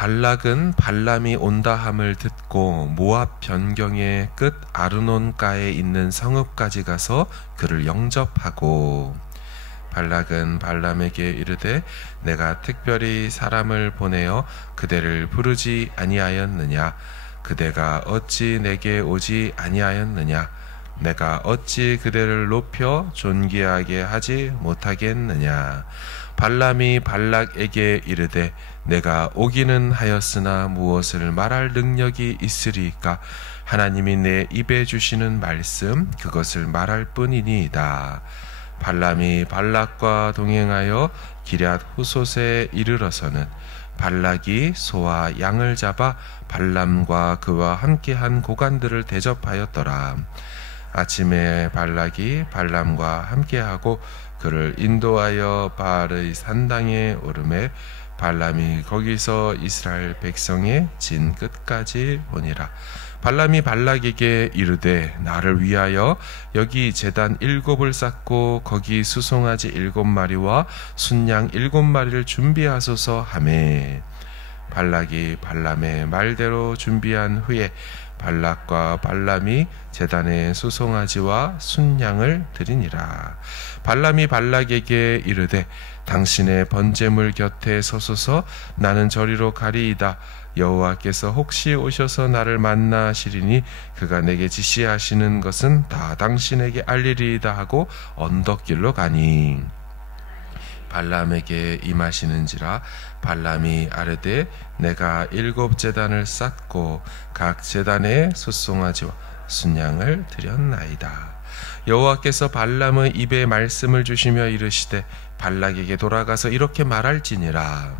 발락은 발람이 온다 함을 듣고 모압 변경의 끝 아르논가에 있는 성읍까지 가서 그를 영접하고, 발락은 발람에게 이르되 내가 특별히 사람을 보내어 그대를 부르지 아니하였느냐? 그대가 어찌 내게 오지 아니하였느냐? 내가 어찌 그대를 높여 존귀하게 하지 못하겠느냐? 발람이 발락에게 이르되 내가 오기는 하였으나 무엇을 말할 능력이 있으리까? 하나님이 내 입에 주시는 말씀 그것을 말할 뿐이니이다. 발람이 발락과 동행하여 기럇 후솥에 이르러서는 발락이 소와 양을 잡아 발람과 그와 함께한 고관들을 대접하였더라. 아침에 발락이 발람과 함께하고 그를 인도하여 바알의 산당에 오르매 발람이 거기서 이스라엘 백성의 진 끝까지 오니라. 발람이 발락에게 이르되 나를 위하여 여기 제단 7을 쌓고 거기 수송아지 7마리와 순양 7마리를 준비하소서 하매, 발락이 발람의 말대로 준비한 후에 발락과 발람이 제단에 수송아지와 순양을 드리니라. 발람이 발락에게 이르되 당신의 번제물 곁에 서소서. 나는 저리로 가리이다. 여호와께서 혹시 오셔서 나를 만나시리니 그가 내게 지시하시는 것은 다 당신에게 알리리이다 하고 언덕길로 가니, 발람에게 임하시는지라. 발람이 아뢰되 내가 7제단을 쌓고 각 제단에 숫송아지와 순양을 드렸나이다. 여호와께서 발람의 입에 말씀을 주시며 이르시되 발락에게 돌아가서 이렇게 말할지니라.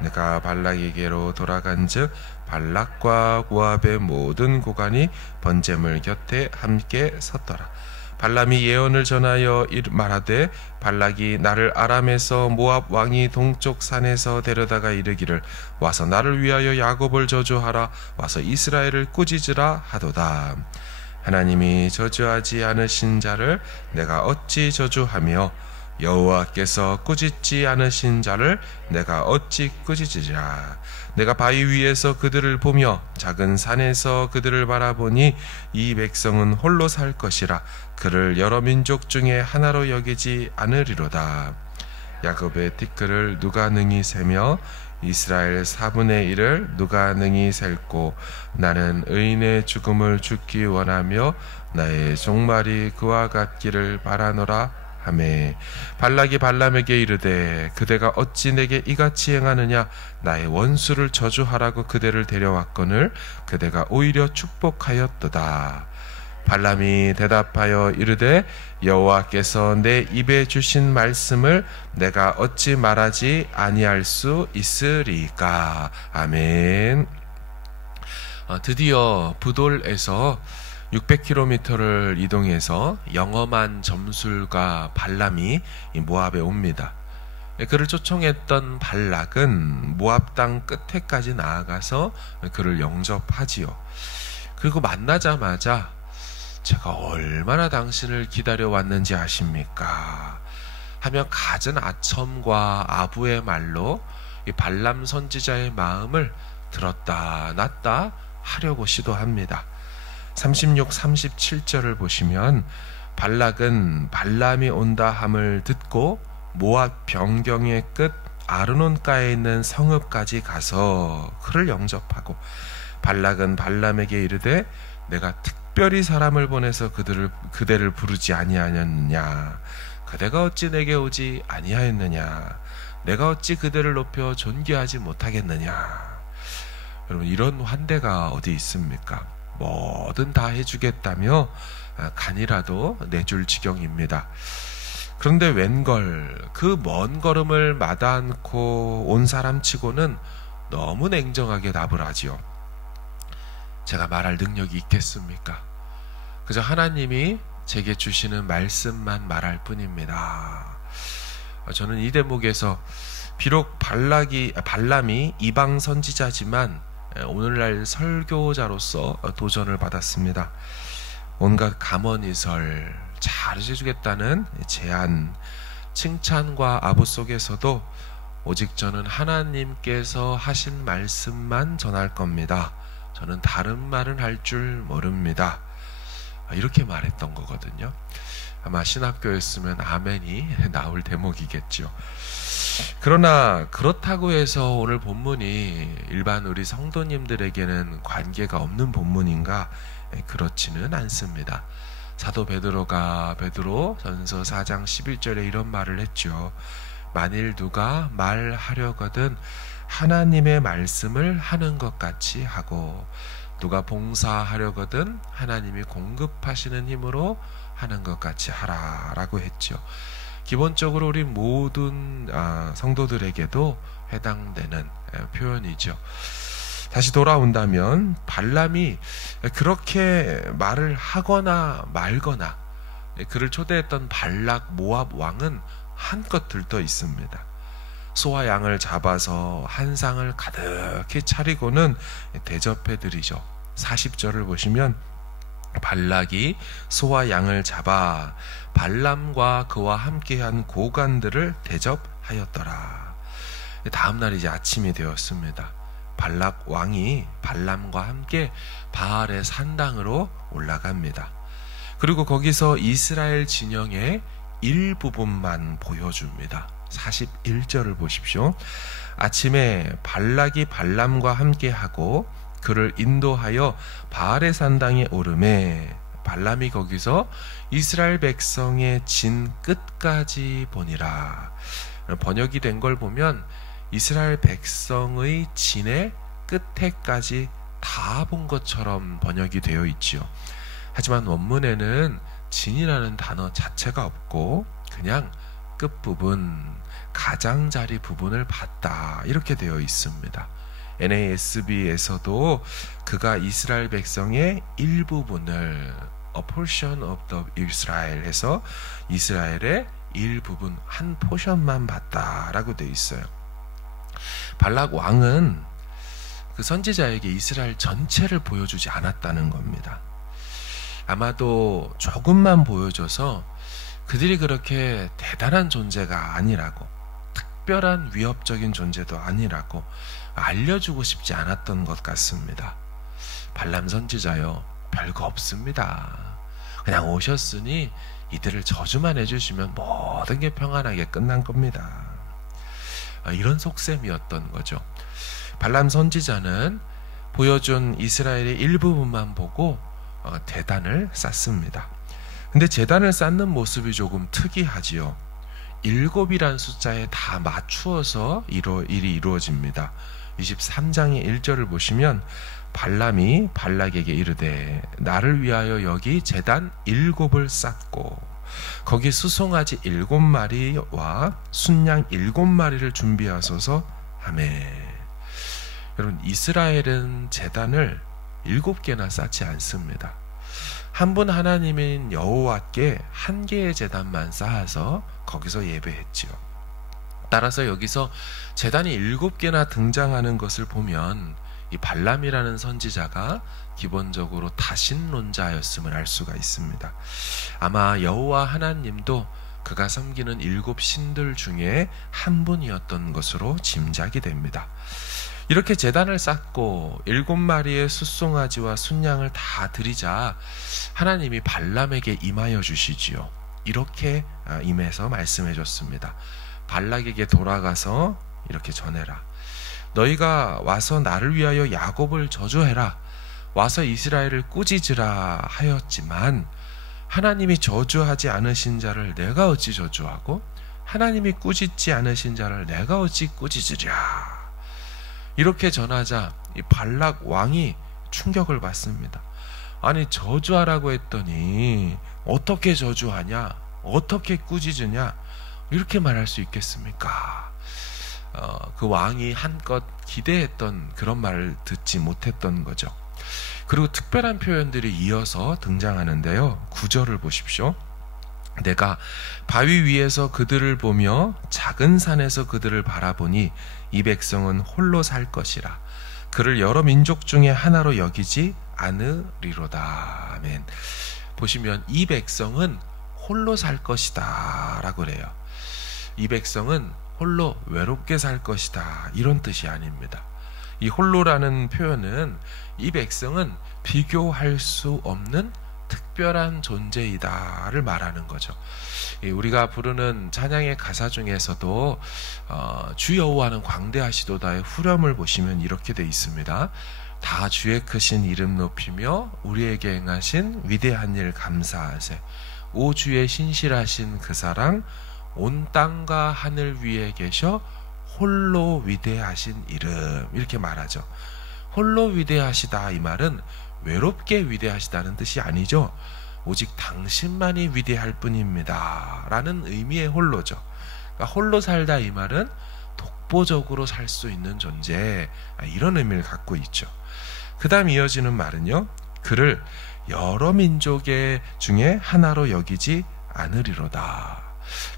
내가 발락에게로 돌아간즉 발락과 모압의 모든 고관이 번제물 곁에 함께 섰더라. 발람이 예언을 전하여 말하되 발락이 나를 아람에서 모압 왕이 동쪽 산에서 데려다가 이르기를 와서 나를 위하여 야곱을 저주하라, 와서 이스라엘을 꾸짖으라 하도다. 하나님이 저주하지 않으신 자를 내가 어찌 저주하며 여호와께서 꾸짖지 않으신 자를 내가 어찌 꾸짖으랴. 내가 바위 위에서 그들을 보며 작은 산에서 그들을 바라보니 이 백성은 홀로 살 것이라. 그를 여러 민족 중에 하나로 여기지 않으리로다. 야곱의 티끌을 누가 능히 세며 이스라엘 4분의 1을 누가 능히 셀고, 나는 의인의 죽음을 죽기 원하며 나의 종말이 그와 같기를 바라노라 하매, 발락이 발람에게 이르되 그대가 어찌 내게 이같이 행하느냐? 나의 원수를 저주하라고 그대를 데려왔거늘 그대가 오히려 축복하였도다. 발람이 대답하여 이르되 여호와께서 내 입에 주신 말씀을 내가 어찌 말하지 아니할 수 있으리까? 아멘. 드디어 부돌에서 600km를 이동해서 영험한 점술가 발람이 모압에 옵니다. 그를 초청했던 발락은 모압 땅 끝에까지 나아가서 그를 영접하지요. 그리고 만나자마자 제가 얼마나 당신을 기다려왔는지 아십니까? 하며 갖은 아첨과 아부의 말로 이 발람 선지자의 마음을 들었다 놨다 하려고 시도합니다. 36, 37절을 보시면 발락은 발람이 온다 함을 듣고 모압 변경의 끝 아르논가에 있는 성읍까지 가서 그를 영접하고, 발락은 발람에게 이르되 내가 특별히 사람을 보내서 그대를 부르지 아니하였느냐? 그대가 어찌 내게 오지 아니하였느냐? 내가 어찌 그대를 높여 존귀하지 못하겠느냐? 여러분, 이런 환대가 어디 있습니까? 뭐든 다 해주겠다며 간이라도 내줄 지경입니다. 그런데 웬걸 그 먼 걸음을 마다 않고 온 사람치고는 너무 냉정하게 답을 하지요. 제가 말할 능력이 있겠습니까? 그저 하나님이 제게 주시는 말씀만 말할 뿐입니다. 저는 이 대목에서 비록 발람이 이방 선지자지만 오늘날 설교자로서 도전을 받았습니다. 온갖 감언이설 잘해주겠다는 제안, 칭찬과 아부 속에서도 오직 저는 하나님께서 하신 말씀만 전할 겁니다. 저는 다른 말은 할 줄 모릅니다. 이렇게 말했던 거거든요. 아마 신학교였으면 아멘이 나올 대목이겠죠. 그러나 그렇다고 해서 오늘 본문이 일반 우리 성도님들에게는 관계가 없는 본문인가? 그렇지는 않습니다. 사도 베드로가 베드로전서 4장 11절에 이런 말을 했죠. 만일 누가 말하려거든 하나님의 말씀을 하는 것 같이 하고, 누가 봉사하려거든 하나님이 공급하시는 힘으로 하는 것 같이 하라 라고 했죠. 기본적으로 우리 모든 성도들에게도 해당되는 표현이죠. 다시 돌아온다면 발람이 그렇게 말을 하거나 말거나, 그를 초대했던 발락 모압 왕은 한껏 들떠 있습니다. 소와 양을 잡아서 한 상을 가득히 차리고는 대접해 드리죠. 40절을 보시면 발락이 소와 양을 잡아 발람과 그와 함께한 고관들을 대접하였더라. 다음 날 이제 아침이 되었습니다. 발락 왕이 발람과 함께 바알의 산당으로 올라갑니다. 그리고 거기서 이스라엘 진영의 일부분만 보여줍니다. 41절을 보십시오. 아침에 발락이 발람과 함께하고 그를 인도하여 바알의 산당에 오르매 발람이 거기서 이스라엘 백성의 진 끝까지 보니라. 번역이 된 걸 보면 이스라엘 백성의 진의 끝에까지 다 본 것처럼 번역이 되어 있지요. 하지만 원문에는 진이라는 단어 자체가 없고 그냥 끝부분, 가장자리 부분을 봤다 이렇게 되어 있습니다. NASB에서도 그가 이스라엘 백성의 일부분을 A portion of the Israel 해서 이스라엘의 일부분, 한 포션만 봤다라고 되어 있어요. 발락 왕은 그 선지자에게 이스라엘 전체를 보여주지 않았다는 겁니다. 아마도 조금만 보여줘서 그들이 그렇게 대단한 존재가 아니라고, 특별한 위협적인 존재도 아니라고 알려주고 싶지 않았던 것 같습니다. 발람 선지자요, 별거 없습니다. 그냥 오셨으니 이들을 저주만 해주시면 모든 게 평안하게 끝난 겁니다. 이런 속셈이었던 거죠. 발람 선지자는 보여준 이스라엘의 일부분만 보고 제단을 쌓습니다. 근데 제단을 쌓는 모습이 조금 특이하지요. 7이란 숫자에 다 맞추어서 일이 이루어집니다. 23장의 1절을 보시면 발람이 발락에게 이르되 나를 위하여 여기 제단 7을 쌓고 거기 수송아지 7마리와 순양 7마리를 준비하소서 하매. 여러분, 이스라엘은 제단을 7개나 쌓지 않습니다. 한 분 하나님인 여호와께 한 개의 제단만 쌓아서 거기서 예배했지요. 따라서 여기서 제단이 7개나 등장하는 것을 보면 이 발람이라는 선지자가 기본적으로 다신론자였음을 알 수가 있습니다. 아마 여호와 하나님도 그가 섬기는 7 신들 중에 한 분이었던 것으로 짐작이 됩니다. 이렇게 제단을 쌓고 7마리의 숫송아지와 순양을 다 드리자 하나님이 발람에게 임하여 주시지요. 이렇게 임해서 말씀해 줬습니다. 발락에게 돌아가서 이렇게 전해라. 너희가 와서 나를 위하여 야곱을 저주해라. 와서 이스라엘을 꾸짖으라 하였지만 하나님이 저주하지 않으신 자를 내가 어찌 저주하고 하나님이 꾸짖지 않으신 자를 내가 어찌 꾸짖으랴. 이렇게 전하자 이 발락 왕이 충격을 받습니다. 아니, 저주하라고 했더니 어떻게 저주하냐, 어떻게 꾸짖으냐, 이렇게 말할 수 있겠습니까? 그 왕이 한껏 기대했던 그런 말을 듣지 못했던 거죠. 그리고 특별한 표현들이 이어서 등장하는데요. 9절을 보십시오. 내가 바위 위에서 그들을 보며 작은 산에서 그들을 바라보니 이 백성은 홀로 살 것이라. 그를 여러 민족 중에 하나로 여기지 않으리로다. 아멘. 보시면 이 백성은 홀로 살 것이다 라고 그래요. 이 백성은 홀로 외롭게 살 것이다, 이런 뜻이 아닙니다. 이 홀로라는 표현은 이 백성은 비교할 수 없는 특별한 존재이다를 말하는 거죠. 우리가 부르는 찬양의 가사 중에서도 주 여호와는 광대하시도다의 후렴을 보시면 이렇게 돼 있습니다. 다 주의 크신 이름 높이며 우리에게 행하신 위대한 일 감사하세. 오 주의 신실하신 그 사랑 온 땅과 하늘 위에 계셔 홀로 위대하신 이름, 이렇게 말하죠. 홀로 위대하시다, 이 말은 외롭게 위대하시다는 뜻이 아니죠. 오직 당신만이 위대할 뿐입니다 라는 의미의 홀로죠. 그러니까 홀로 살다, 이 말은 독보적으로 살 수 있는 존재, 이런 의미를 갖고 있죠. 그 다음 이어지는 말은요, 그를 여러 민족의 중에 하나로 여기지 않으리로다.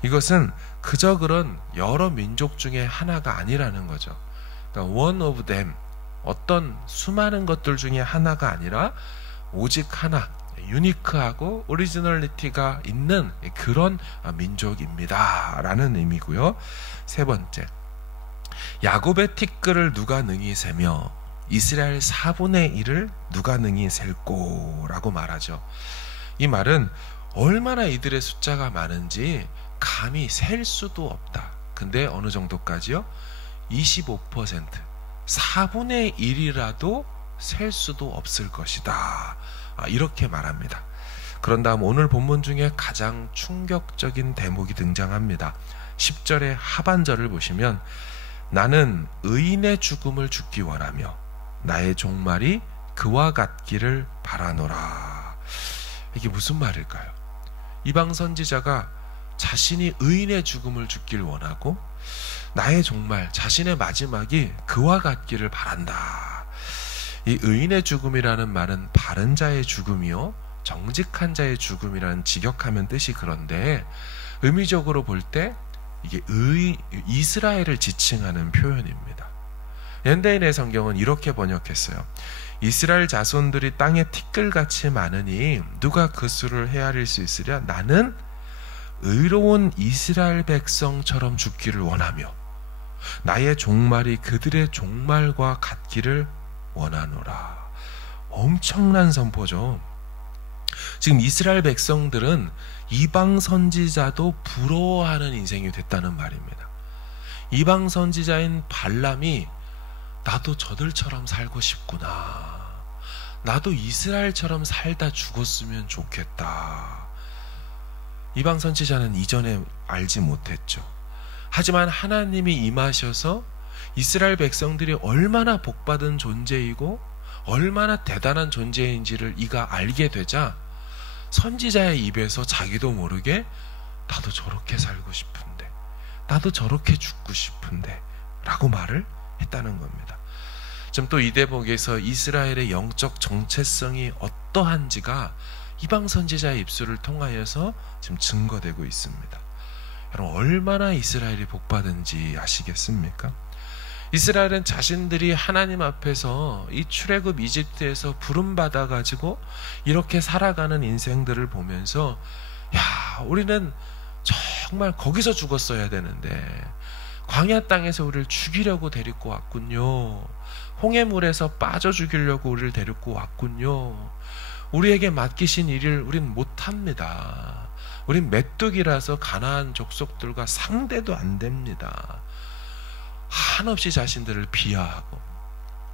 이것은 그저 그런 여러 민족 중에 하나가 아니라는 거죠. 그러니까 one of them, 어떤 수많은 것들 중에 하나가 아니라 오직 하나, 유니크하고 오리지널리티가 있는 그런 민족입니다 라는 의미고요. 세 번째, 야곱의 티끌을 누가 능히 세며 이스라엘 4분의 1을 누가 능히 셀꼬 라고 말하죠. 이 말은 얼마나 이들의 숫자가 많은지 감히 셀 수도 없다. 근데 어느 정도까지요? 25%, 4분의 1이라도 셀 수도 없을 것이다, 이렇게 말합니다. 그런 다음 오늘 본문 중에 가장 충격적인 대목이 등장합니다. 10절의 하반절을 보시면 나는 의인의 죽음을 죽기 원하며 나의 종말이 그와 같기를 바라노라. 이게 무슨 말일까요? 이방 선지자가 자신이 의인의 죽음을 죽길 원하고 나의 종말, 자신의 마지막이 그와 같기를 바란다. 이 의인의 죽음이라는 말은 바른 자의 죽음이요 정직한 자의 죽음이라는 직역하면 뜻이 그런데 의미적으로 볼 때 이게 이스라엘을 지칭하는 표현입니다. 현대인의 성경은 이렇게 번역했어요. 이스라엘 자손들이 땅에 티끌같이 많으니 누가 그 수를 헤아릴 수 있으랴. 나는 의로운 이스라엘 백성처럼 죽기를 원하며 나의 종말이 그들의 종말과 같기를 원하노라. 엄청난 선포죠. 지금 이스라엘 백성들은 이방 선지자도 부러워하는 인생이 됐다는 말입니다. 이방 선지자인 발람이 나도 저들처럼 살고 싶구나, 나도 이스라엘처럼 살다 죽었으면 좋겠다. 이방 선지자는 이전에 알지 못했죠. 하지만 하나님이 임하셔서 이스라엘 백성들이 얼마나 복받은 존재이고 얼마나 대단한 존재인지를 이가 알게 되자 선지자의 입에서 자기도 모르게 나도 저렇게 살고 싶은데, 나도 저렇게 죽고 싶은데 라고 말을 했다는 겁니다. 지금 또 이 대목에서 이스라엘의 영적 정체성이 어떠한지가 이방 선지자의 입술을 통하여서 지금 증거되고 있습니다. 여러분, 얼마나 이스라엘이 복받은지 아시겠습니까? 이스라엘은 자신들이 하나님 앞에서 이 출애굽 이집트에서 부름받아 가지고 이렇게 살아가는 인생들을 보면서 야, 우리는 정말 거기서 죽었어야 되는데 광야 땅에서 우리를 죽이려고 데리고 왔군요. 홍해물에서 빠져 죽이려고 우리를 데리고 왔군요. 우리에게 맡기신 일을 우린 못합니다. 우린 메뚜기라서 가나안 족속들과 상대도 안 됩니다. 한없이 자신들을 비하하고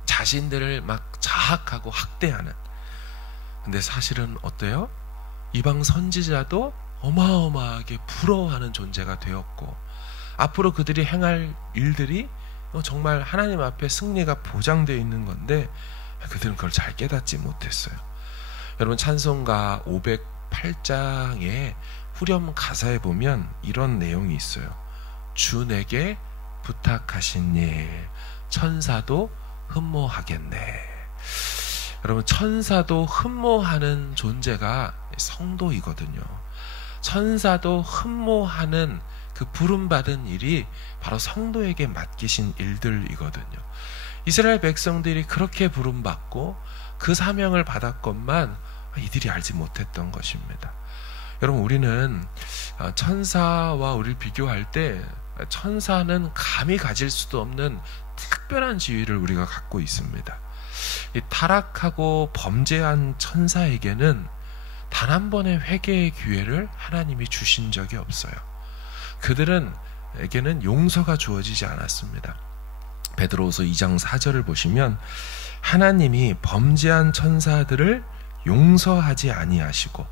자신들을 막 자학하고 학대하는. 근데 사실은 어때요? 이방 선지자도 어마어마하게 부러워하는 존재가 되었고 앞으로 그들이 행할 일들이 정말 하나님 앞에 승리가 보장되어 있는 건데 그들은 그걸 잘 깨닫지 못했어요. 여러분, 찬송가 508장의 후렴 가사에 보면 이런 내용이 있어요. 주 내게 부탁하신 일 천사도 흠모하겠네. 여러분, 천사도 흠모하는 존재가 성도이거든요. 천사도 흠모하는 그 부름받은 일이 바로 성도에게 맡기신 일들이거든요. 이스라엘 백성들이 그렇게 부름받고 그 사명을 받았건만 이들이 알지 못했던 것입니다. 여러분, 우리는 천사와 우리를 비교할 때 천사는 감히 가질 수도 없는 특별한 지위를 우리가 갖고 있습니다. 이 타락하고 범죄한 천사에게는 단 한 번의 회개의 기회를 하나님이 주신 적이 없어요. 그들에게는 용서가 주어지지 않았습니다. 베드로후서 2장 4절을 보시면 하나님이 범죄한 천사들을 용서하지 아니하시고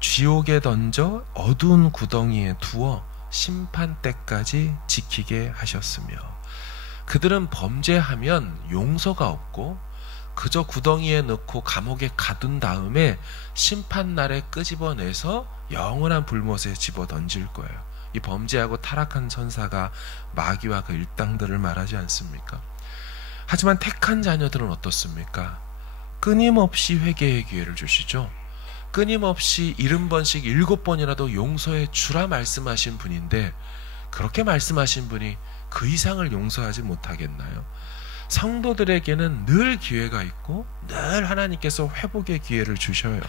지옥에 던져 어두운 구덩이에 두어 심판 때까지 지키게 하셨으며, 그들은 범죄하면 용서가 없고 그저 구덩이에 넣고 감옥에 가둔 다음에 심판날에 끄집어내서 영원한 불못에 집어 던질 거예요. 이 범죄하고 타락한 천사가 마귀와 그 일당들을 말하지 않습니까? 하지만 택한 자녀들은 어떻습니까? 끊임없이 회개의 기회를 주시죠. 끊임없이 70번씩 7번이라도 용서해 주라 말씀하신 분인데, 그렇게 말씀하신 분이 그 이상을 용서하지 못하겠나요? 성도들에게는 늘 기회가 있고 늘 하나님께서 회복의 기회를 주셔요.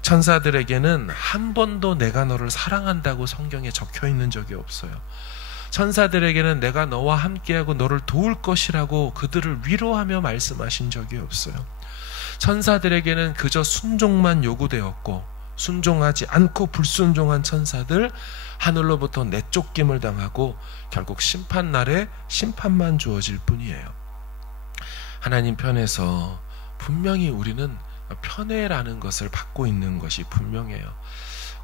천사들에게는 한 번도 내가 너를 사랑한다고 성경에 적혀 있는 적이 없어요. 천사들에게는 내가 너와 함께하고 너를 도울 것이라고 그들을 위로하며 말씀하신 적이 없어요. 천사들에게는 그저 순종만 요구되었고, 순종하지 않고 불순종한 천사들 하늘로부터 내쫓김을 당하고 결국 심판날에 심판만 주어질 뿐이에요. 하나님 편에서 분명히 우리는 편애라는 것을 받고 있는 것이 분명해요.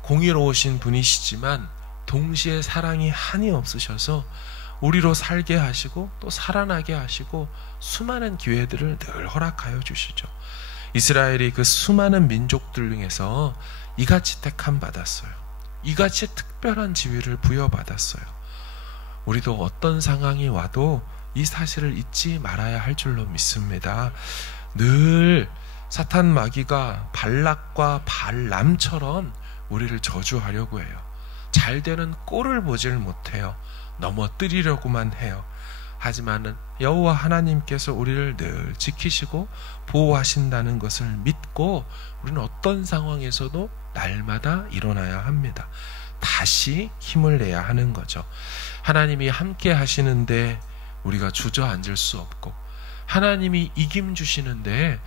공의로우신 분이시지만 동시에 사랑이 한이 없으셔서 우리로 살게 하시고 또 살아나게 하시고 수많은 기회들을 늘 허락하여 주시죠. 이스라엘이 그 수많은 민족들 중에서 이같이 택함 받았어요. 이같이 특별한 지위를 부여받았어요. 우리도 어떤 상황이 와도 이 사실을 잊지 말아야 할 줄로 믿습니다. 늘 사탄 마귀가 발락과 발람처럼 우리를 저주하려고 해요. 잘 되는 꼴을 보질 못해요. 넘어뜨리려고만 해요. 하지만은 여호와 하나님께서 우리를 늘 지키시고 보호하신다는 것을 믿고 우리는 어떤 상황에서도 날마다 일어나야 합니다. 다시 힘을 내야 하는 거죠. 하나님이 함께 하시는데 우리가 주저앉을 수 없고, 하나님이 이김 주시는데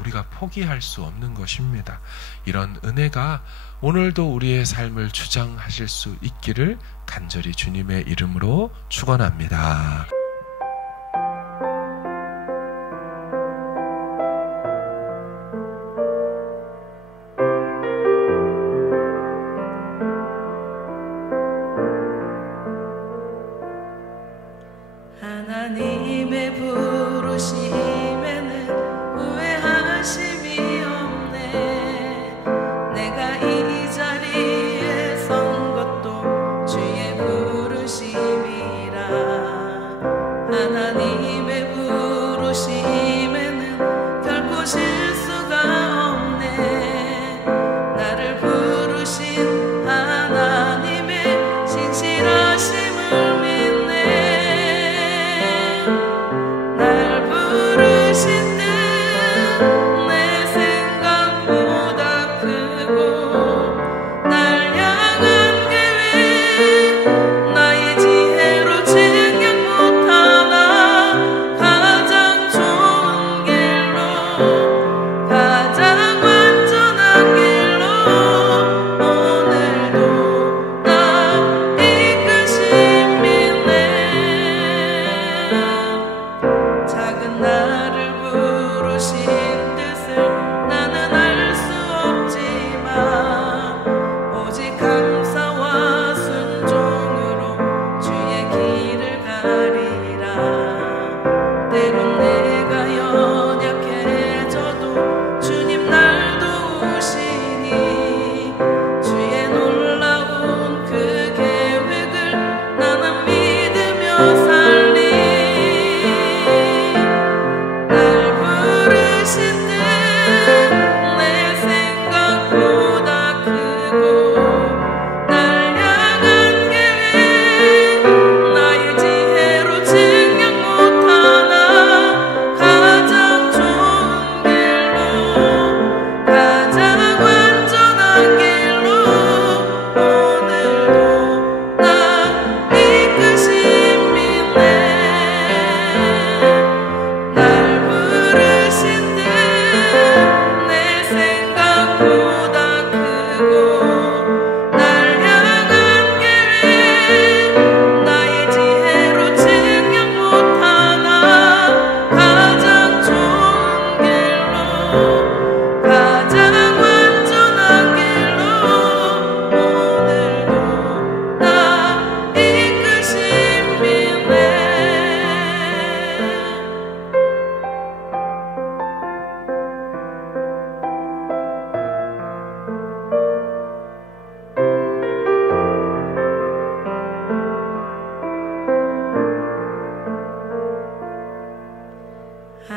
우리가 포기할 수 없는 것입니다. 이런 은혜가 오늘도 우리의 삶을 주장하실 수 있기를 간절히 주님의 이름으로 축원합니다. 하나님의 부르심에는 후회하심이 없네. 내가 이 자리에 선 것도 주의 부르심이라. 하나님의 부르심에는 결코 실수가 없네. 나를 부르신 하나님의 신실하심을 믿네. 날 부르신 뜻 내 생각보다 크고, 날 향한 계획 나의 지혜로 생각 못하나. 가장 좋은 길로, 가장 완전한 길로 오늘도 나 이끄심 믿네. 작은 나를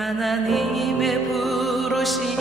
하나님의 부르심에는